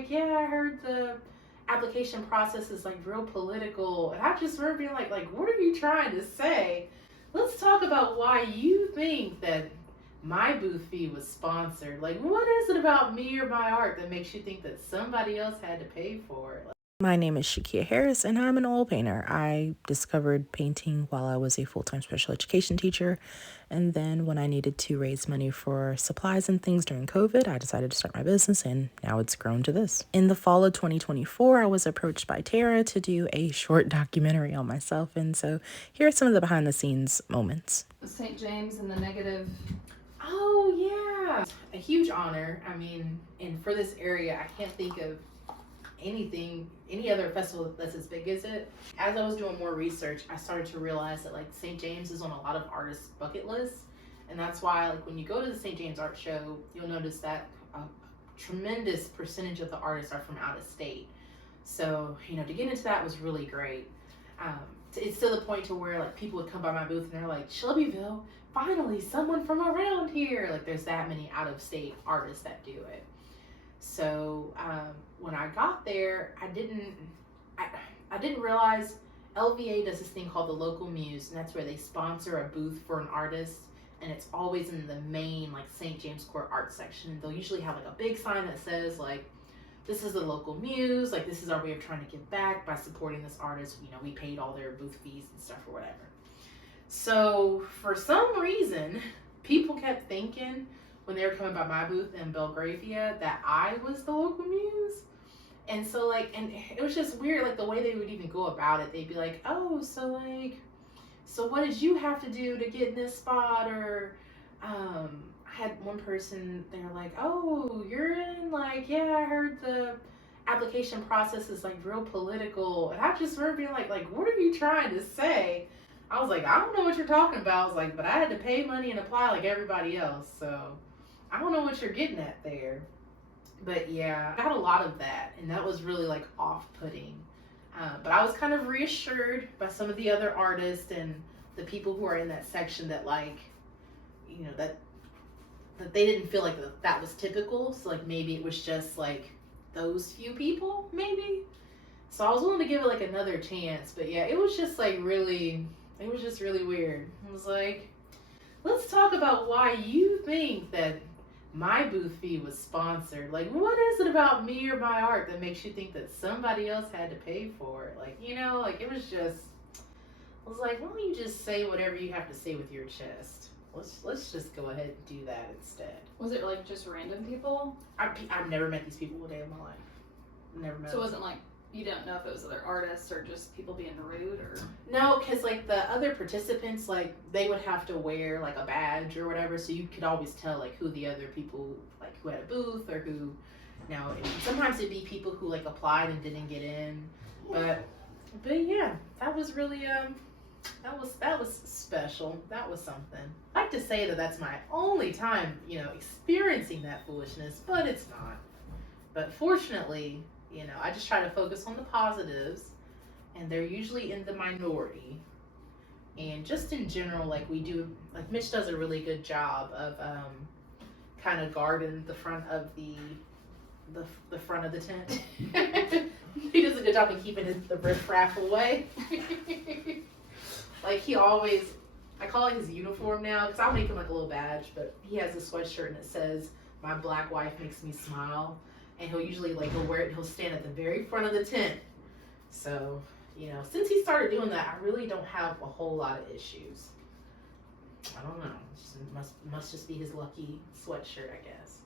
like, yeah, I heard the application process is like real political. And I just remember being like, what are you trying to say? Let's talk about why you think that my booth fee was sponsored. Like, what is it about me or my art that makes you think that somebody else had to pay for it? My name is Shakia Harris, and I'm an oil painter. I discovered painting while I was a full-time special education teacher, and then when I needed to raise money for supplies and things during COVID, I decided to start my business, and now it's grown to this. In the fall of 2024, I was approached by Tara to do a short documentary on myself, and so here are some of the behind-the-scenes moments. St. James and the negative. Oh, yeah. A huge honor. I mean, and for this area, I can't think of any other festival that's as big as it. As I was doing more research, I started to realize that like St. James is on a lot of artists' bucket lists, and that's why like when you go to the St. James Art Show, you'll notice that a tremendous percentage of the artists are from out of state. So to get into that was really great. It's to the point to where like people would come by my booth and they're like, Shelbyville, finally someone from around here. Like there's that many out of state artists that do it. So when I got there, I didn't realize LVA does this thing called the local Muse, and that's where they sponsor a booth for an artist, and it's always in the main like St. James Court art section. They'll usually have like a big sign that says like, this is the local Muse, like this is our way of trying to give back by supporting this artist. We paid all their booth fees and stuff or whatever. So for some reason, people kept thinking when they were coming by my booth in Belgravia that I was the local Muse. And so and it was just weird, like the way they would even go about it. They'd be like, oh, so what did you have to do to get in this spot? Or I had one person, they were like, oh, you're in, like, yeah, I heard the application process is like real political. And I just remember being like, what are you trying to say? I was like, I don't know what you're talking about. I was like, but I had to pay money and apply like everybody else. So I don't know what you're getting at there. But yeah, I got a lot of that, and that was really like off-putting. But I was kind of reassured by some of the other artists and the people who are in that section that that they didn't feel like that was typical. So like maybe it was just like those few people, maybe. So I was willing to give it like another chance. But yeah, it was just really weird. It was like, let's talk about why you think that my booth fee was sponsored. Like, what is it about me or my art that makes you think that somebody else had to pay for it? It was just, I was like, why don't you just say whatever you have to say with your chest? Let's just go ahead and do that instead. Was it like just random people? I've never met these people a day of my life. Never met So it them. wasn't like, you don't know if it was other artists or just people being rude or? No, because like the other participants, like they would have to wear like a badge or whatever, so you could always tell like who the other people, like who had a booth or who. Now sometimes it'd be people who like applied and didn't get in, but yeah, that was really that was special. That was something. I like to say that that's my only time experiencing that foolishness, but it's not. But fortunately, I just try to focus on the positives, and they're usually in the minority. And just in general, like Mitch does a really good job of kind of guarding the front of the front of the tent. He does a good job of keeping the riffraff away. Like he always, I call it his uniform now, because I'll make him like a little badge, but he has a sweatshirt and it says, "My black wife makes me smile." And he'll usually he'll wear it and he'll stand at the very front of the tent. So, since he started doing that, I really don't have a whole lot of issues. I don't know. It must just be his lucky sweatshirt, I guess.